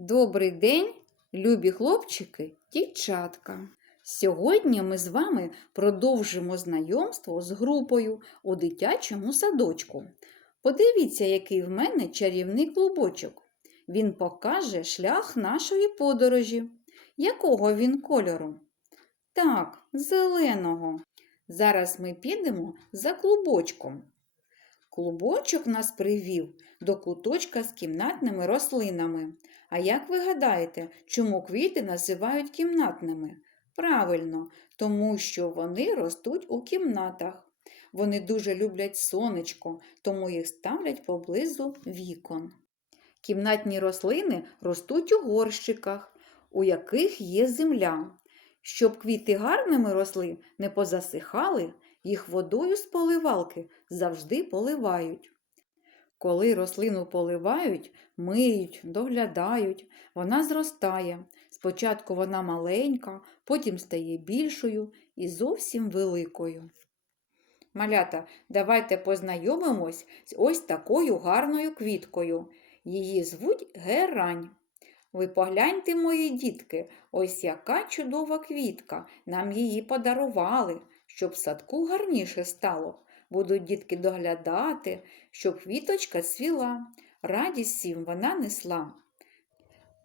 Добрий день, любі хлопчики, дівчатка. Сьогодні ми з вами продовжимо знайомство з групою у дитячому садочку. Подивіться, який в мене чарівний клубочок. Він покаже шлях нашої подорожі. Якого він кольору? Так, зеленого. Зараз ми підемо за клубочком. Клубочок нас привів до куточка з кімнатними рослинами. А як ви гадаєте, чому квіти називають кімнатними? Правильно, тому що вони ростуть у кімнатах. Вони дуже люблять сонечко, тому їх ставлять поблизу вікон. Кімнатні рослини ростуть у горщиках, у яких є земля. Щоб квіти гарними росли, не позасихали, їх водою з поливалки завжди поливають. Коли рослину поливають, миють, доглядають, вона зростає. Спочатку вона маленька, потім стає більшою і зовсім великою. Малята, давайте познайомимось з ось такою гарною квіткою. Її звуть герань. Ви погляньте, мої дітки, ось яка чудова квітка. Нам її подарували, щоб садку гарніше стало. Будуть дітки доглядати, щоб квіточка цвіла, радість всім вона несла.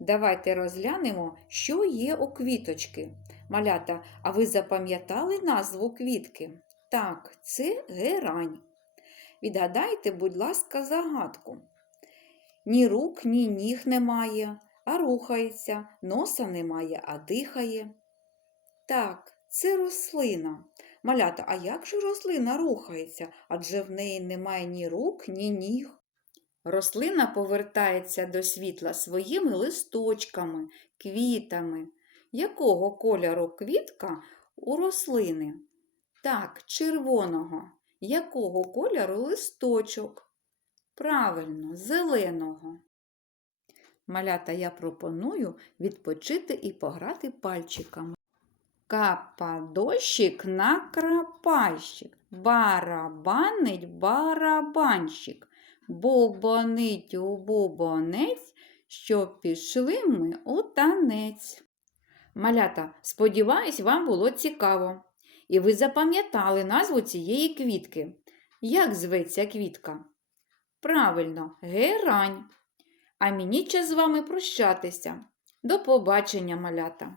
Давайте розглянемо, що є у квіточки. Малята, а ви запам'ятали назву квітки? Так, це герань. Відгадайте, будь ласка, загадку. Ні рук, ні ніг немає, а рухається, носа немає, а дихає. Так, це рослина. Малята, а як же рослина рухається? Адже в неї немає ні рук, ні ніг. Рослина повертається до світла своїми листочками, квітами. Якого кольору квітка у рослини? Так, червоного. Якого кольору листочок? Правильно, зеленого. Малята, я пропоную відпочити і пограти пальчиками. Капа дощик на крапальщик, барабанить барабанщик, бубонить у бубонець, що пішли ми у танець. Малята, сподіваюсь, вам було цікаво. І ви запам'ятали назву цієї квітки. Як зветься квітка? Правильно, герань. А мені час з вами прощатися. До побачення, малята!